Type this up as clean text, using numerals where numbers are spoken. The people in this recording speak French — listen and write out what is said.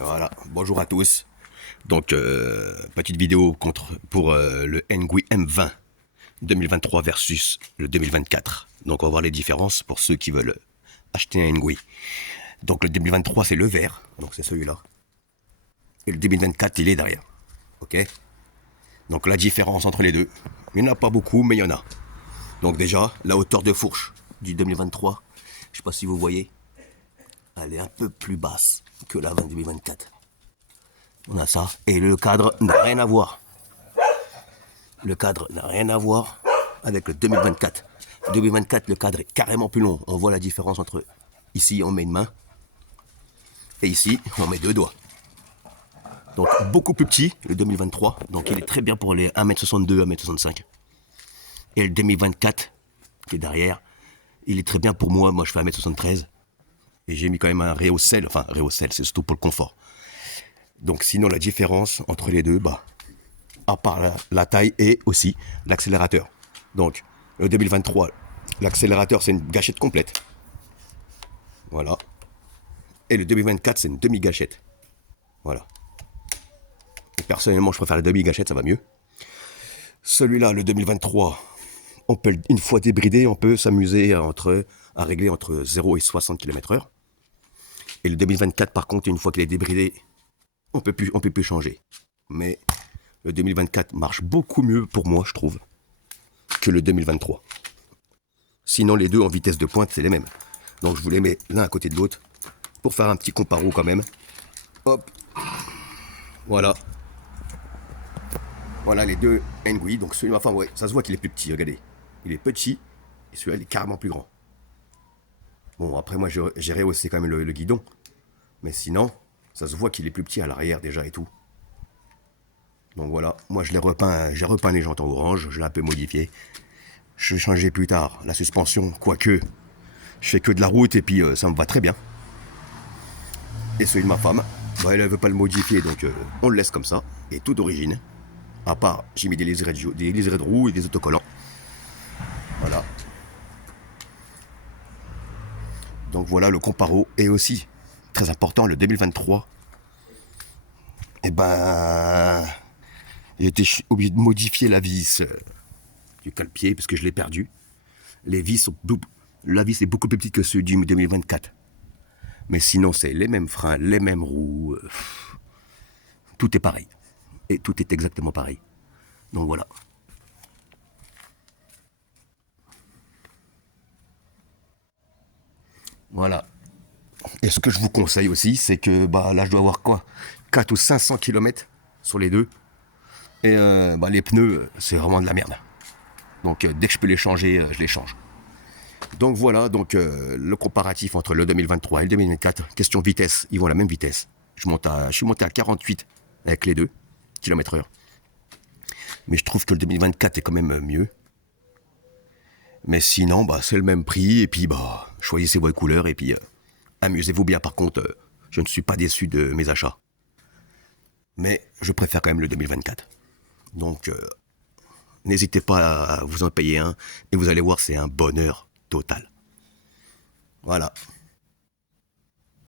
Voilà, bonjour à tous. Donc, petite vidéo pour le Ngui M20 2023 versus le 2024. Donc, on va voir les différences pour ceux qui veulent acheter un Ngui. Donc, le 2023, c'est le vert, donc c'est celui-là. Et le 2024, il est derrière. Ok. Donc, la différence entre les deux, il n'y en a pas beaucoup, mais il y en a. Donc, déjà, la hauteur de fourche du 2023, je ne sais pas si vous voyez, elle est un peu plus basse que la 2024. On a ça. Et le cadre n'a rien à voir. Le cadre n'a rien à voir avec le 2024. Le 2024, le cadre est carrément plus long. On voit la différence entre ici, on met une main. Et ici, on met deux doigts. Donc, beaucoup plus petit, le 2023. Donc, il est très bien pour les 1m62, 1m65. Et le 2024, qui est derrière, il est très bien pour moi. Moi, je fais 1m73. Et j'ai mis quand même un réhaussel. Enfin, réhaussel, c'est surtout pour le confort. Donc sinon, la différence entre les deux, à part la taille et aussi l'accélérateur. Donc, le 2023, l'accélérateur, c'est une gâchette complète. Voilà. Et le 2024, c'est une demi-gâchette. Voilà. Et personnellement, je préfère la demi-gâchette, ça va mieux. Celui-là, le 2023, on peut, une fois débridé, on peut s'amuser à régler entre 0 et 60 km/h. Et le 2024, par contre, une fois qu'il est débridé, on peut plus changer. Mais le 2024 marche beaucoup mieux pour moi, je trouve, que le 2023. Sinon, les deux en vitesse de pointe, c'est les mêmes. Donc, je vous les mets l'un à côté de l'autre pour faire un petit comparo quand même. Hop. Voilà. Voilà les deux Ngui. Donc, celui-là, enfin, ouais, ça se voit qu'il est plus petit, regardez. Il est petit et celui-là, il est carrément plus grand. Bon, après, moi, j'ai rehaussé quand même le guidon. Mais sinon, ça se voit qu'il est plus petit à l'arrière déjà et tout. Donc voilà, moi j'ai repeint les jantes en orange, je l'ai un peu modifié. Je vais changer plus tard la suspension, quoique je fais que de la route et puis ça me va très bien. Et celui de ma femme, elle ne veut pas le modifier, donc on le laisse comme ça, et tout d'origine. À part, j'ai mis des liserés de roue et des autocollants. Voilà. Donc voilà le comparo. Et aussi, très important, le 2023, j'ai été obligé de modifier la vis du cale-pied parce que je l'ai perdu. La vis est beaucoup plus petite que ceux du 2024. Mais sinon, c'est les mêmes freins, les mêmes roues. Tout est pareil. Et tout est exactement pareil. Donc voilà. Voilà. Et ce que je vous conseille aussi, c'est que là, je dois avoir quoi 4 ou 500 km sur les deux. Et les pneus, c'est vraiment de la merde. Donc dès que je peux les changer, je les change. Donc voilà, le comparatif entre le 2023 et le 2024. Question vitesse, ils vont à la même vitesse. Je suis monté à 48 avec les deux km/h. Mais je trouve que le 2024 est quand même mieux. Mais sinon, c'est le même prix. Et puis, choisissez vos couleurs. Et puis, amusez-vous bien. Par contre, je ne suis pas déçu de mes achats. Mais je préfère quand même le 2024. Donc, n'hésitez pas à vous en payer un. Et vous allez voir, c'est un bonheur total. Voilà.